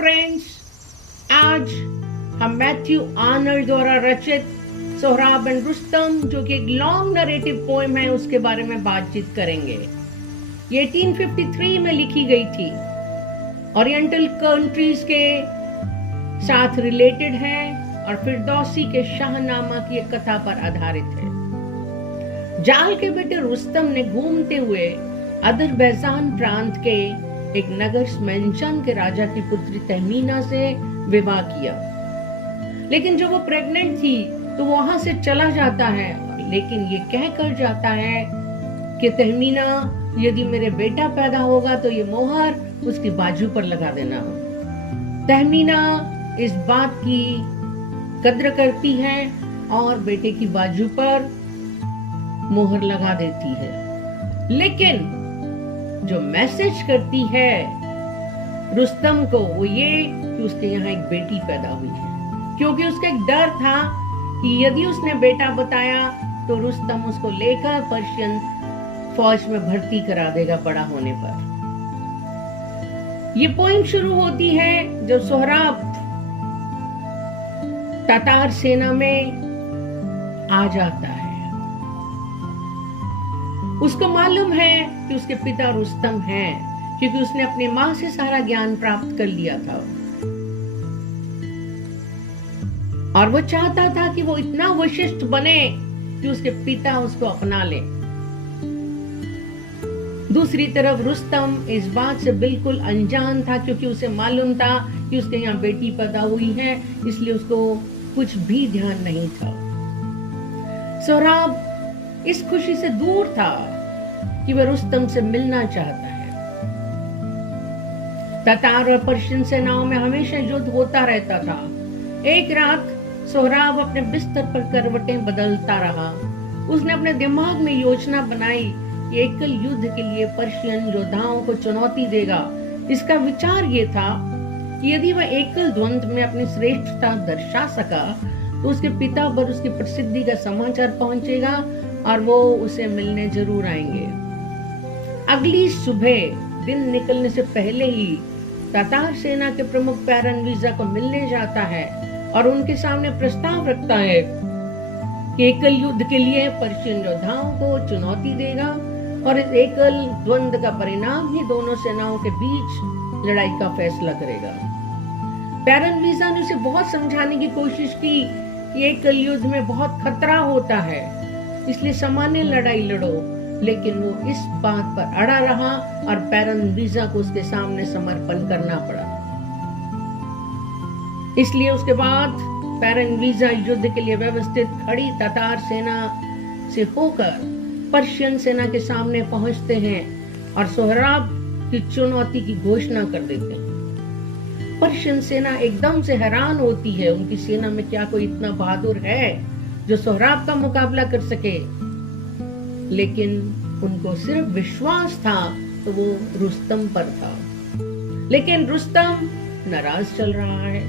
Friends, आज हम Matthew Arnold द्वारा रचित सोहराब एंड रुस्तम, जो कि एक लॉन्ग नरेटिव पोएम है, उसके बारे में बातचीत करेंगे। ये 1853 में लिखी गई थी। ओरिएंटल कंट्रीज के साथ रिलेटेड है और फिरदौसी के शाहनामा की एक कथा पर आधारित है। जाल के बेटे रुस्तम ने घूमते हुए अदरबैजान प्रांत के एक नगर स्मेंशन के राजा की पुत्री तहमीना से विवाह किया, लेकिन जब वो प्रेग्नेंट थी तो वो वहां से चला जाता है, लेकिन ये कहकर जाता है कि तहमीना, यदि मेरे बेटा पैदा होगा तो ये मोहर उसकी बाजू पर लगा देना। तहमीना इस बात की कद्र करती है और बेटे की बाजू पर मोहर लगा देती है, लेकिन जो मैसेज करती है रुस्तम को वो ये कि उसके यहाँ एक बेटी पैदा हुई है, क्योंकि उसका एक डर था कि यदि उसने बेटा बताया तो रुस्तम उसको लेकर पर्शियन फौज में भर्ती करा देगा बड़ा होने पर। ये पोइम शुरू होती है जब सोहराब तातार सेना में आ जाता है। उसको मालूम है कि उसके पिता रुस्तम हैं, क्योंकि उसने अपनी मां से सारा ज्ञान प्राप्त कर लिया था और वो चाहता था कि वो इतना विशिष्ट बने कि उसके पिता उसको अपना ले। दूसरी तरफ रुस्तम इस बात से बिल्कुल अनजान था, क्योंकि उसे मालूम था कि उसके यहाँ बेटी पैदा हुई है, इसलिए उसको कुछ भी ध्यान नहीं था। सोहराब इस खुशी से दूर था कि वह रुस्तम से मिलना चाहता है। ततार और पर्शियन सेनाओं में हमेशा युद्ध होता रहता था। एक रात सोहराब अपने बिस्तर पर करवटें बदलता रहा। उसने अपने दिमाग में योजना बनाई कि एकल युद्ध के लिए पर्शियन योद्धाओं को चुनौती देगा। इसका विचार ये था कि यदि वह एकल द्वंद्व में अपनी श्रेष्ठता दर्शा सका तो उसके पिता पर उसकी प्रसिद्धि का समाचार पहुंचेगा और वो उसे मिलने जरूर आएंगे। अगली सुबह दिन निकलने से पहले ही तातार सेना के प्रमुख पैरनवीजा को मिलने जाता है और उनके सामने प्रस्ताव रखता है कि एकल युद्ध के लिए पर्शियन योद्धाओं को चुनौती देगा और इस एकल द्वंद्व का परिणाम ही दोनों सेनाओं के बीच लड़ाई का फैसला करेगा। पैरनवीजा ने उसे बहुत समझाने की कोशिश की कि एकल युद्ध में बहुत खतरा होता है, इसलिए सामान्य लड़ाई लड़ो, लेकिन वो इस बात पर अड़ा रहा और पैरनवीजा को उसके सामने समर्पण करना पड़ा। इसलिए उसके बाद पैरनवीजा युद्ध के लिए व्यवस्थित खड़ी तातार सेना से होकर पर्शियन सेना के सामने पहुंचते हैं और सोहराब की चुनौती की घोषणा कर देते हैं। पर्शियन सेना एकदम से हैरान होती है, उनकी सेना में क्या कोई इतना बहादुर है जो सोहराब का मुकाबला कर सके, लेकिन उनको सिर्फ विश्वास था तो वो रुस्तम पर था। लेकिन रुस्तम नाराज चल रहा है।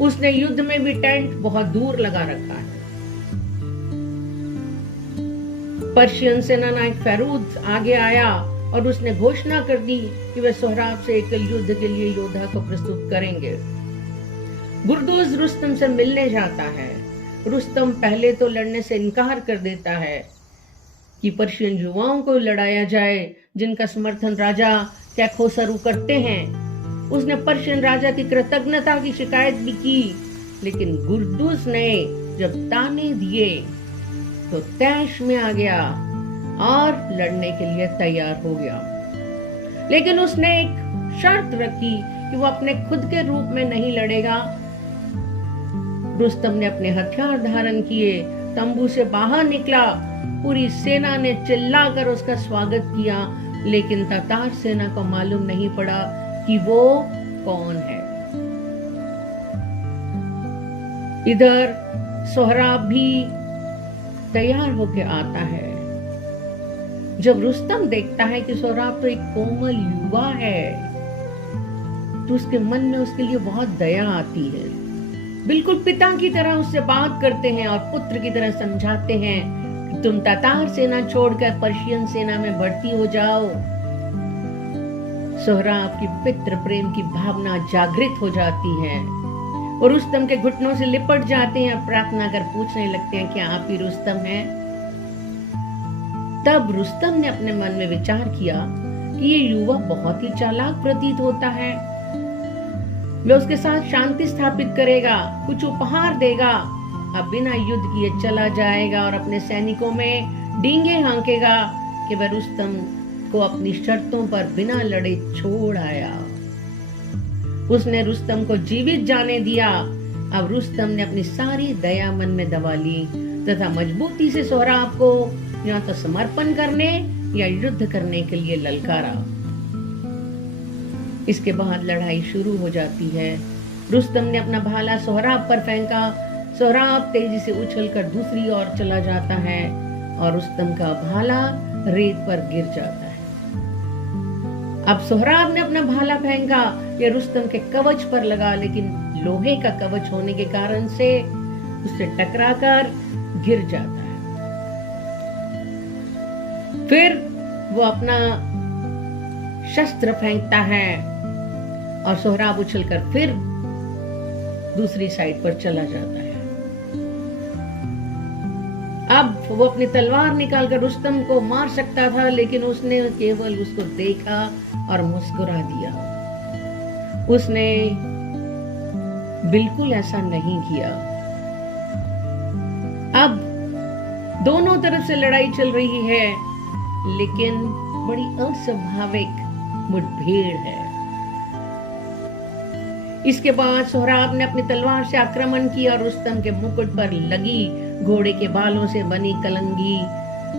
उसने युद्ध में भी टेंट बहुत दूर लगा रखा है। पर्शियन सेनानायक फेरूज आगे आया और उसने घोषणा कर दी कि वे सोहराब से एकल युद्ध के लिए योद्धा को प्रस्तुत करेंगे। गुरदूज रुस्तम से मिलने जाता है। रुस्तम पहले तो लड़ने से इनकार कर देता है कि पर्शियन युवाओं को लड़ाया जाए जिनका समर्थन राजा कैखोसरू करते हैं। उसने पर्शियन राजा की कृतज्ञता की शिकायत भी की, लेकिन गुरदूज ने जब ताने दिए तो तैश में आ गया और लड़ने के लिए तैयार हो गया। लेकिन उसने एक शर्त रखी कि वो अपने खुद के रूप में नहीं लड़ेगा। रुस्तम ने अपने हथियार धारण किए, तंबू से बाहर निकला। पूरी सेना ने चिल्लाकर उसका स्वागत किया, लेकिन तातार सेना को मालूम नहीं पड़ा कि वो कौन है। इधर सोहराब भी तैयार होकर आता है। जब रुस्तम देखता है कि सोहराब तो एक कोमल युवा है तो उसके मन में उसके लिए बहुत दया आती है। बिल्कुल पिता की तरह उससे बात करते हैं और पुत्र की तरह समझाते हैं कि तुम तातार सेना छोड़कर पर्शियन सेना में भर्ती हो जाओ। सोहराब की पितृ प्रेम की भावना जागृत हो जाती है और रुस्तम के घुटनों से लिपट जाते हैं, प्रार्थना कर पूछने लगते हैं, क्या आप ही रुस्तम हैं? तब रुस्तम ने अपने मन में विचार किया कि ये युवक बहुत ही चालाक प्रतीत होता है, वह उसके साथ शांति स्थापित करेगा, कुछ उपहार देगा, अब बिना युद्ध किए चला जाएगा और अपने सैनिकों में डींगे हाँकेगा कि वह रुस्तम को अपनी शर्तों पर बिना लड़े छोड़ आया। उसने रुस्तम को जीवित जाने दिया। अब रुस्तम ने अपनी सारी दया मन में दबा ली तथा मजबूती से सोहराब को या तो समर्पण करने या युद्ध करने के लिए ललकारा। इसके बाद लड़ाई शुरू हो जाती है। रुस्तम ने अपना भाला सोहराब पर फेंका। सोहराब तेजी से उछलकर दूसरी ओर चला जाता है और रुस्तम का भाला रेत पर गिर जाता है। अब सोहराब ने अपना भाला फेंका, यह रुस्तम के कवच पर लगा, लेकिन लोहे का कवच होने के कारण से उससे टकराकर गिर जाता है। फिर वो अपना शस्त्र फेंकता है और सोहराब उछलकर फिर दूसरी साइड पर चला जाता है। अब वो अपनी तलवार निकालकर रुस्तम को मार सकता था, लेकिन उसने केवल उसको देखा और मुस्कुरा दिया। उसने बिल्कुल ऐसा नहीं किया। अब दोनों तरफ से लड़ाई चल रही है, लेकिन बड़ी अस्वाभाविक मुठभेड़ है। इसके बाद सोहराब ने अपनी तलवार से आक्रमण किया और रुस्तम के मुकुट पर लगी घोड़े के बालों से बनी कलंगी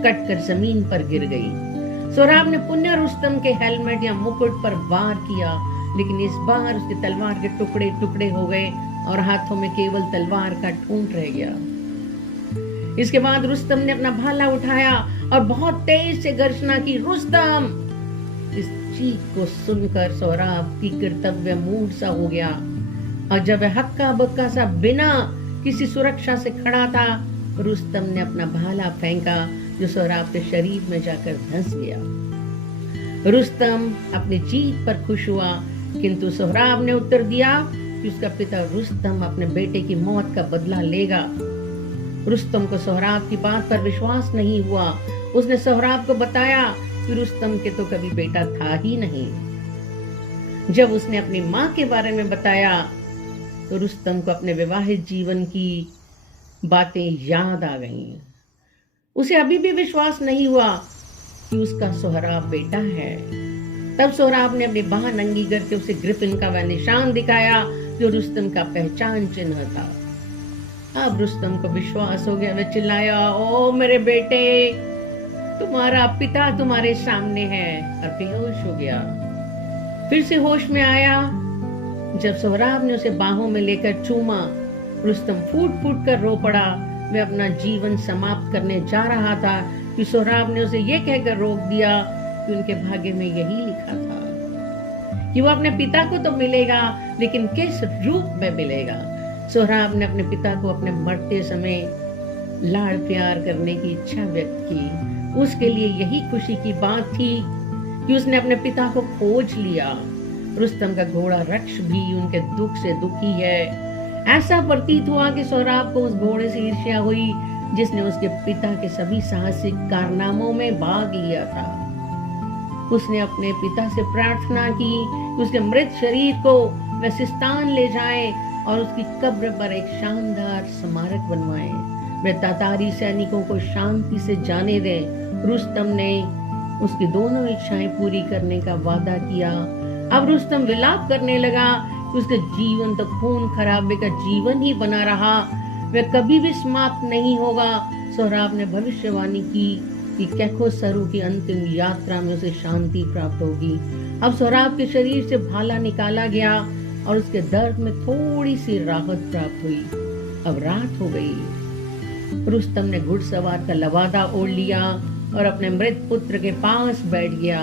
कटकर जमीन पर गिर गई। सोहराब ने पुनः रुस्तम के हेलमेट या मुकुट पर वार किया, लेकिन इस बार उसकी तलवार के टुकड़े टुकड़े हो गए और हाथों में केवल तलवार का ठूंठ रह गया। इसके बाद रुस्तम ने अपना भाला उठाया और बहुत तेज से गर्जना की, रुस्तम! इस चीख को सुनकर सोहराब की कर्तव्य मूड सा हो गया और जब वह हक्का बक्का सा बिना किसी सुरक्षा से खड़ा था, रुस्तम ने अपना भाला फेंका जो सोहराब के शरीर में जाकर धंस गया। रुस्तम अपनी जीत पर खुश हुआ, किंतु सोहराब ने उत्तर दिया कि उसका पिता रुस्तम अपने बेटे की मौत का बदला लेगा। रुस्तम को सोहराब की बात पर विश्वास नहीं हुआ। उसने सोहराब को बताया कि रुस्तम के तो कभी बेटा था ही नहीं। जब उसने अपनी माँ के बारे में बताया तो रुस्तम को अपने विवाहित जीवन की बातें याद आ गईं। उसे अभी भी विश्वास नहीं हुआ कि उसका सोहराब बेटा है। तब सोहराब ने अपनी बाह नंगी करके उसे ग्रिफिन का वह निशान दिखाया जो रुस्तम का पहचान चिन्ह था। अब रुस्तम को विश्वास हो गया। वह चिल्लाया, ओ मेरे बेटे, तुम्हारा पिता तुम्हारे सामने है, और बेहोश हो गया। फिर से होश में आया जब सोहराब ने उसे बाहों में लेकर चूमा। रुस्तम फूट फूट कर रो पड़ा। वह अपना जीवन समाप्त करने जा रहा था कि सोहराब ने उसे यह कहकर रोक दिया कि उनके भाग्य में यही लिखा था कि वो अपने पिता को तो मिलेगा, लेकिन किस रूप में मिलेगा। सोहराब ने अपने पिता को अपने मरते समय लाड़ प्यार करने की इच्छा व्यक्त की। उसके लिए यही खुशी की बात थी कि उसने अपने पिता को खोज लिया। रुस्तम का घोड़ा रक्ष भी उनके दुख से दुखी है। ऐसा प्रतीत हुआ कि सोहराब को उस घोड़े से ईर्ष्या हुई जिसने उसके पिता के सभी साहसिक कारनामों में भाग लिया था। उसने अपने पिता से प्रार्थना की कि उसके मृत शरीर को वह सिस्तान ले जाए और उसकी कब्र पर एक शानदार स्मारक बनवाए। वह तातारी सैनिकों को शांति से जाने दें। रुस्तम ने उसकी दोनों इच्छाएं पूरी करने का वादा किया। अब रुस्तम विलाप करने लगा कि उसके जीवन तो खून खराबे का जीवन ही बना रहा, वह कभी भी समाप्त नहीं होगा। सोहराब ने भविष्यवाणी की कि कैखोसरू की अंतिम यात्रा में उसे शांति प्राप्त होगी। अब सोहराब के शरीर से भाला निकाला गया और उसके दर्द में थोड़ी सी राहत प्राप्त हुई। अब रात हो गई। रुस्तम ने घुड़सवार का लवादा ओढ़ लिया और अपने मृत पुत्र के पास बैठ गया।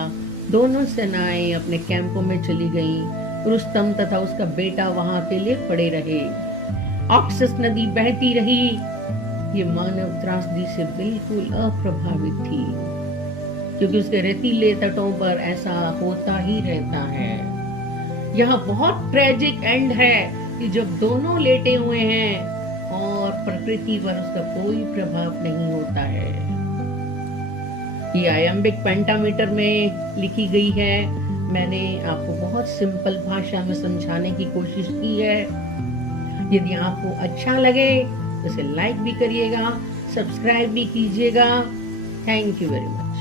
दोनों सेनाएं अपने कैंपों में चली गईं। रुस्तम तथा उसका बेटा वहां अकेले पड़े रहे। ऑक्सस नदी बहती रही। ये मानव त्रासदी से बिल्कुल अप्रभावित थी, क्योंकि उसके रेतीले तटों पर ऐसा होता ही रहता है। यह बहुत ट्रेजिक एंड है कि जब दोनों लेटे हुए हैं और प्रकृति पर उसका कोई प्रभाव नहीं होता है। ये आयम्बिक पेंटामीटर में लिखी गई है। मैंने आपको बहुत सिंपल भाषा में समझाने की कोशिश की है। यदि आपको अच्छा लगे तो इसे लाइक भी करिएगा, सब्सक्राइब भी कीजिएगा। Thank you very much.